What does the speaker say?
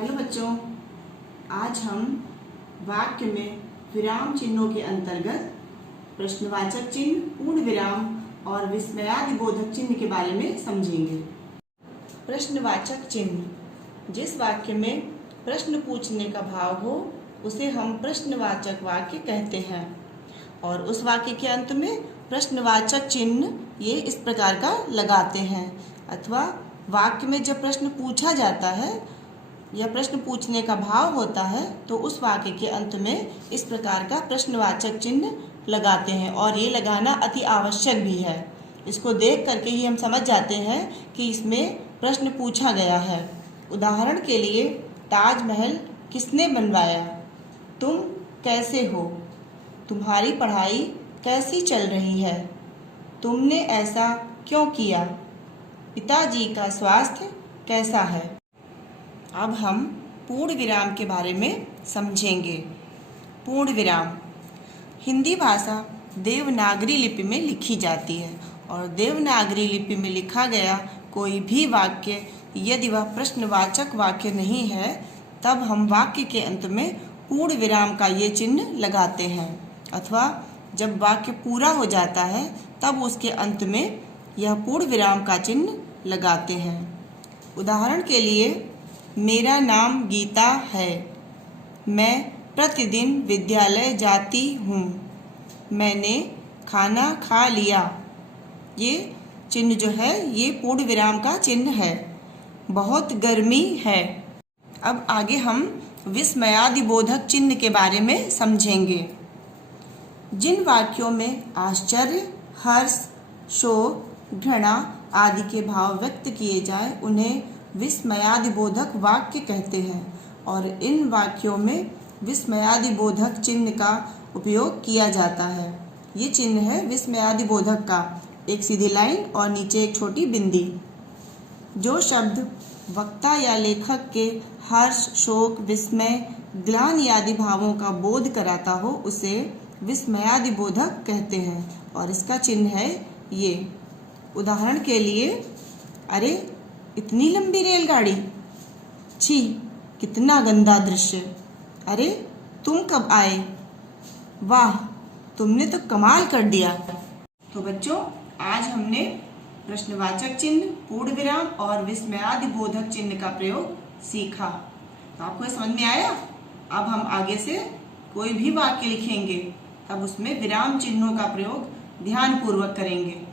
Hello बच्चों, आज हम वाक्य में विराम चिन्हों के अंतर्गत प्रश्नवाचक चिन्ह, पूर्ण विराम और विस्मयादिबोधक चिन्ह के बारे में समझेंगे। प्रश्नवाचक चिन्ह, जिस वाक्य में प्रश्न पूछने का भाव हो उसे हम प्रश्नवाचक वाक्य कहते हैं और उस वाक्य के अंत में प्रश्नवाचक चिन्ह ये इस प्रकार का लगाते हैं। अथवा वाक्य में जब प्रश्न पूछा जाता है या प्रश्न पूछने का भाव होता है तो उस वाक्य के अंत में इस प्रकार का प्रश्नवाचक चिन्ह लगाते हैं और ये लगाना अति आवश्यक भी है। इसको देख करके ही हम समझ जाते हैं कि इसमें प्रश्न पूछा गया है। उदाहरण के लिए, ताजमहल किसने बनवाया? तुम कैसे हो? तुम्हारी पढ़ाई कैसी चल रही है? तुमने ऐसा क्यों किया? पिताजी का स्वास्थ्य कैसा है? अब हम पूर्ण विराम के बारे में समझेंगे। पूर्ण विराम हिंदी भाषा देवनागरी लिपि में लिखी जाती है और देवनागरी लिपि में लिखा गया कोई भी वाक्य यदि वह प्रश्नवाचक वाक्य नहीं है तब हम वाक्य के अंत में पूर्ण विराम का ये चिन्ह लगाते हैं। अथवा जब वाक्य पूरा हो जाता है तब उसके अंत में यह पूर्ण विराम का चिन्ह लगाते हैं। उदाहरण के लिए, मेरा नाम गीता है। मैं प्रतिदिन विद्यालय जाती हूँ। मैंने खाना खा लिया। ये चिन्ह जो है ये पूर्ण विराम का चिन्ह है। बहुत गर्मी है। अब आगे हम विस्मयादिबोधक चिन्ह के बारे में समझेंगे। जिन वाक्यों में आश्चर्य, हर्ष, शोक, घृणा आदि के भाव व्यक्त किए जाए उन्हें विस्मयादिबोधक वाक्य कहते हैं और इन वाक्यों में विस्मयादिबोधक चिन्ह का उपयोग किया जाता है। ये चिन्ह है विस्मयादिबोधक का, एक सीधी लाइन और नीचे एक छोटी बिंदी। जो शब्द वक्ता या लेखक के हर्ष, शोक, विस्मय, ग्लानि आदि भावों का बोध कराता हो उसे विस्मयादिबोधक कहते हैं और इसका चिन्ह है ये। उदाहरण के लिए, अरे इतनी लंबी रेलगाड़ी, छी कितना गंदा दृश्य, अरे तुम कब आए, वाह तुमने तो कमाल कर दिया। तो बच्चों, आज हमने प्रश्नवाचक चिन्ह, पूर्ण विराम और विस्मयादिबोधक चिन्ह का प्रयोग सीखा। तो आपको ये समझ में आया? अब हम आगे से कोई भी वाक्य लिखेंगे तब उसमें विराम चिन्हों का प्रयोग ध्यानपूर्वक करेंगे।